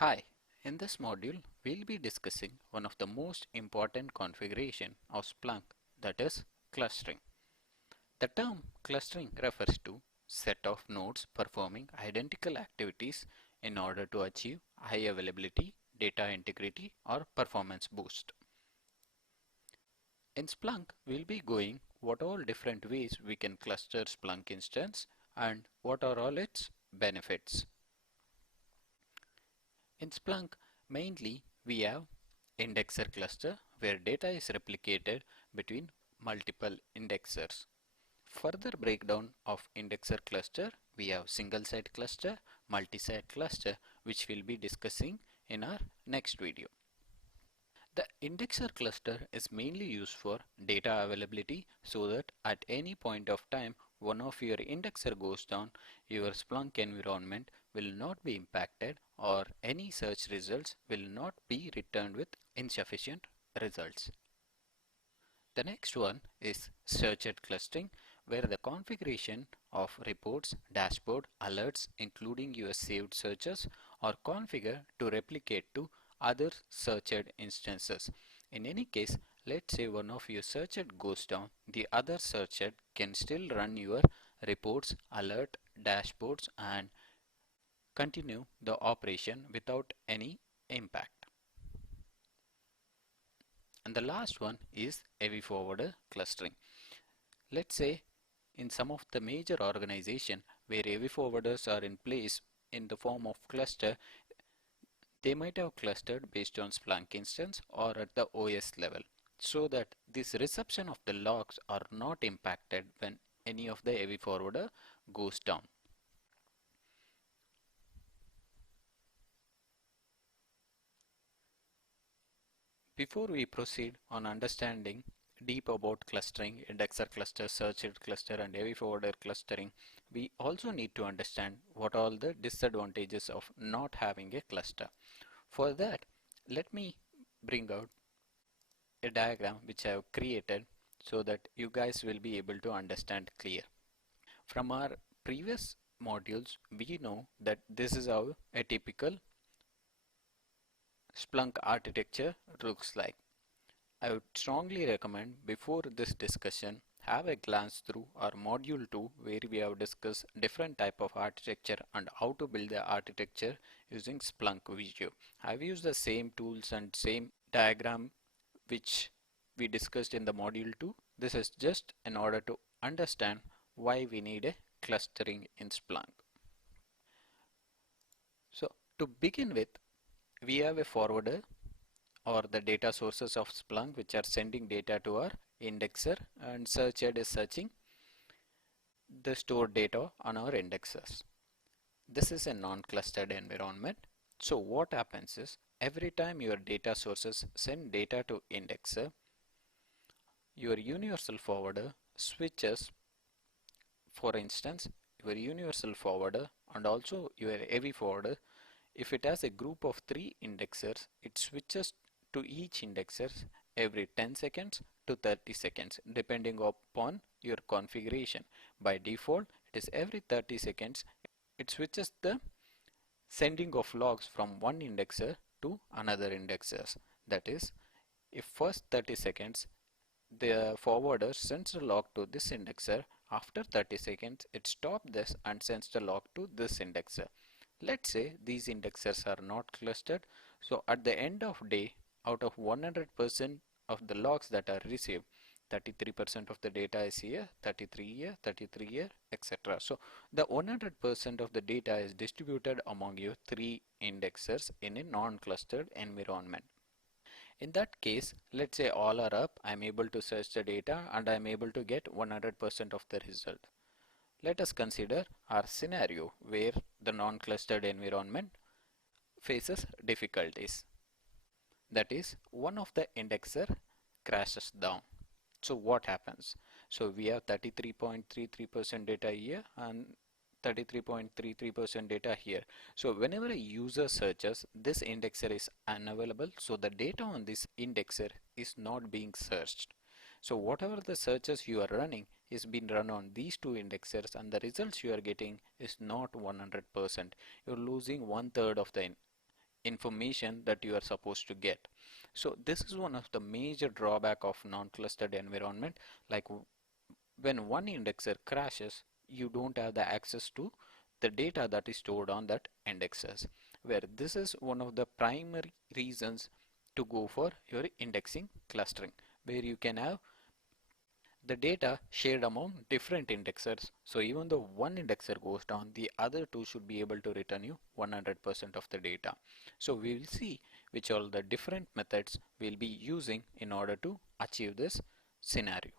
Hi, in this module we'll be discussing one of the most important configuration of Splunk, that is clustering. The term clustering refers to set of nodes performing identical activities in order to achieve high availability, data integrity or performance boost. In Splunk we'll be going what all different ways we can cluster Splunk instance and what are all its benefits. In Splunk, mainly we have indexer cluster where data is replicated between multiple indexers. Further breakdown of indexer cluster, we have single site cluster, multi-site cluster, which we'll be discussing in our next video. The indexer cluster is mainly used for data availability so that at any point of time one of your indexer goes down, your Splunk environment will not be impacted or any search results will not be returned with insufficient results. The next one is searched clustering, where the configuration of reports, dashboard, alerts including your saved searches are configured to replicate to other searched instances. In any case, let's say one of your searched goes down, the other searched can still run your reports, alert, dashboards and continue the operation without any impact. And the last one is heavy forwarder clustering. Let's say in some of the major organization where heavy forwarders are in place in the form of cluster, they might have clustered based on Splunk instance or at the OS level so that this reception of the logs are not impacted when any of the heavy forwarder goes down. Before we proceed on understanding deep about clustering, indexer cluster, searched cluster and heavy forwarder clustering, we also need to understand what are all the disadvantages of not having a cluster. For that, let me bring out a diagram which I have created so that you guys will be able to understand clear. From our previous modules, we know that this is how a typical Splunk architecture looks like. I would strongly recommend before this discussion have a glance through our module 2 where we have discussed different type of architecture and how to build the architecture using Splunk Visio. I've used the same tools and same diagram which we discussed in the module 2. This is just in order to understand why we need a clustering in Splunk. So to begin with, we have a forwarder or the data sources of Splunk which are sending data to our indexer, and searched is searching the stored data on our indexers. This is a non-clustered environment. So what happens is every time your data sources send data to indexer, your universal forwarder switches, for instance, your universal forwarder and also your heavy forwarder. If it has a group of 3 indexers, it switches to each indexer every 10 seconds to 30 seconds depending upon your configuration. By default, it is every 30 seconds it switches the sending of logs from one indexer to another indexer. That is, if first 30 seconds the forwarder sends a log to this indexer, after 30 seconds it stops this and sends the log to this indexer. Let's say these indexers are not clustered, so at the end of day, out of 100% of the logs that are received, 33% of the data is here, 33 here, 33 here, etc. So the 100% of the data is distributed among your 3 indexers in a non-clustered environment. In that case, let's say all are up, I'm able to search the data and I'm able to get 100% of the result. Let us consider our scenario where the non-clustered environment faces difficulties. That is, one of the indexer crashes down. So what happens? So we have 33.33% data here and 33.33% data here. So whenever a user searches, this indexer is unavailable, so the data on this indexer is not being searched. So whatever the searches you are running is being run on these 2 indexers and the results you are getting is not 100%. You're losing 1/3 of the information that you are supposed to get. So this is one of the major drawback of non-clustered environment. Like when one indexer crashes, you don't have the access to the data that is stored on that indexers, where this is one of the primary reasons to go for your indexing clustering, where you can have the data shared among different indexers. So even though one indexer goes down, the other two should be able to return you 100% of the data. So we will see which are the different methods we'll be using in order to achieve this scenario.